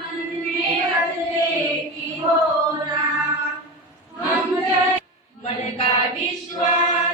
मन में बदले की होना हम मन का विश्वास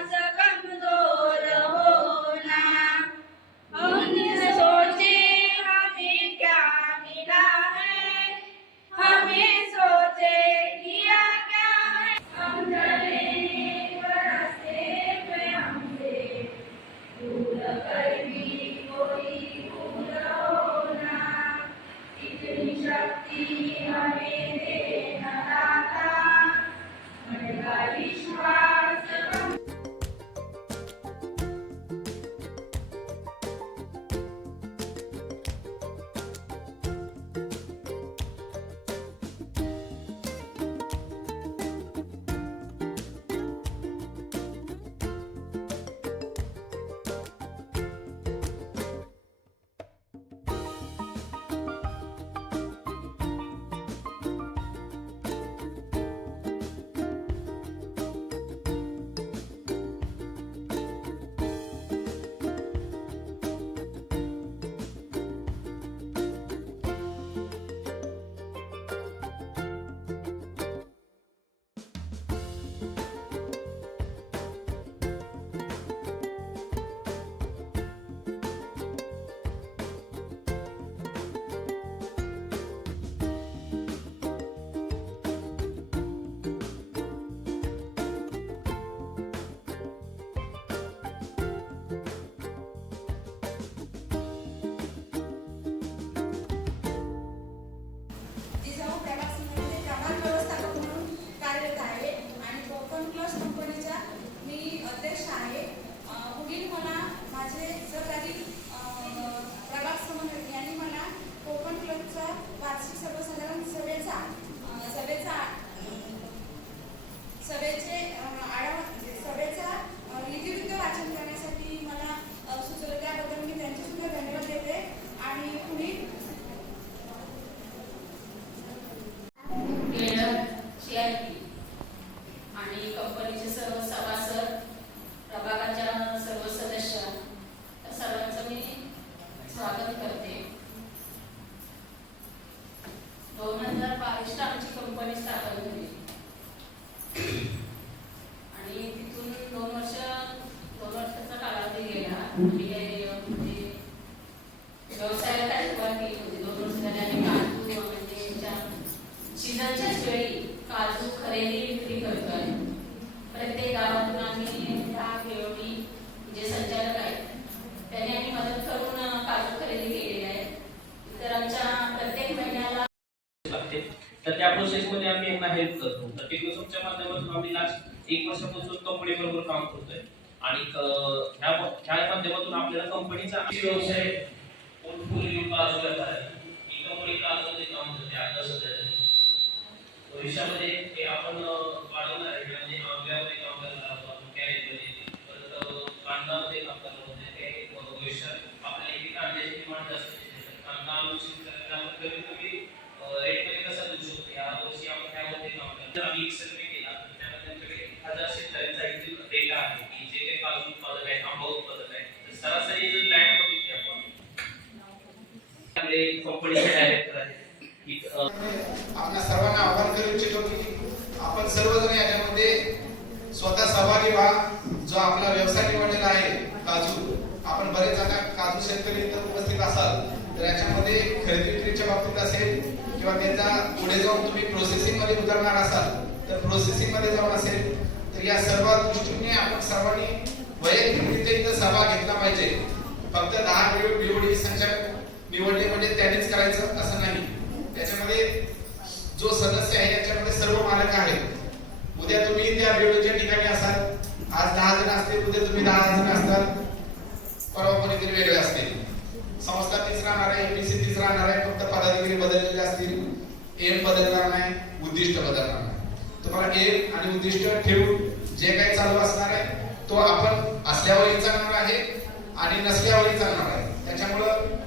सीझनच्याच वेळी काजू खरेदी विक्री करतोय प्रत्येक गावातून आम्ही दहा केळवणी जे संचालक आहेत त्यांनी आम्ही मदत करून काजू खरेदी केलेली आहे. तर आमच्या प्रत्येक महिन्याला लागते. तर त्या प्रोसेसमध्ये आम्ही यांना हेल्प करतो. तर टेक्नोसॉफ्टच्या माध्यमातून आम्ही लास्ट एक वर्षापासून कंपनी बरोबर काम करतोय. आणि ह्या ह्या माध्यमातून आपल्याला कंपनीचा व्यवसाय पोर्टफोलिओ बाजूला करता भविष्यामध्ये हे आपण वाढवणार आहे. म्हणजे आंब्यामध्ये काम करणार आहोत आपण कॅरेटमध्ये परत कांदामध्ये काम करणार म्हणजे अं, भविष्यात आपल्याला एक कांद्याची डिमांड जास्त कांदा शेतकऱ्यांना आपण कमी रेटमध्ये कसा देऊ शकतो? या वर्षी आपण त्यामध्ये काम करतो आम्ही एक सर्वे केला. त्यामध्ये आमच्याकडे एक हज़ार शेतकऱ्यांचा एकूण डेटा आहे की जे काही काजू उत्पादक आहेत आंबा उत्पादक आहेत. तर सरासरी जर लँड बघितली आपण कंपनीचे डायरेक्टर आहेत. आपल्या सर्वांना आवाहन करू इच्छितो की आपण सर्वजण याच्यामध्ये स्वतः सहभागी व्हा. जो आपला व्यवसाय निवडलेला आहे काजू आपण बरेच आता काजू शेतकरी इतर उपस्थित असाल तर याच्यामध्ये खरेदी विक्रीच्या बाबतीत असेल किंवा त्याचा पुढे जाऊन तुम्ही प्रोसेसिंगमध्ये उतरणार असाल तर प्रोसेसिंगमध्ये जाऊन असेल तर या सर्व दृष्टीने आपण सर्वांनी वैयक्तिकरित्या इथं सहभाग घेतला पाहिजे. फक्त दहा बीओडी संख्या निवडले म्हणजे त्यांनीच करायचं असं नाही. जो सदस्य आहे याच्यामध्ये सर्व मालक आहेत. उद्या तुम्ही त्या बिल्डिंगच्या ठिकाणी असाल. आज दहा जण असतील उद्या तुम्ही दहा जण असताल परवा कोणीतरी वेगळे असतील. संस्था तीच राहणार आहे एपीसी तीच राहणार आहे फक्त पदाधिकारी बदललेले असतील. एम बदलणार नाही उद्दिष्ट बदलणार नाही. तुम्हाला एम आणि उद्दिष्ट ठेवून जे काही चालू असणार आहे तो आपण असल्यावरही चालणार आहे आणि नसल्यावरही चालणार आहे. त्याच्यामुळं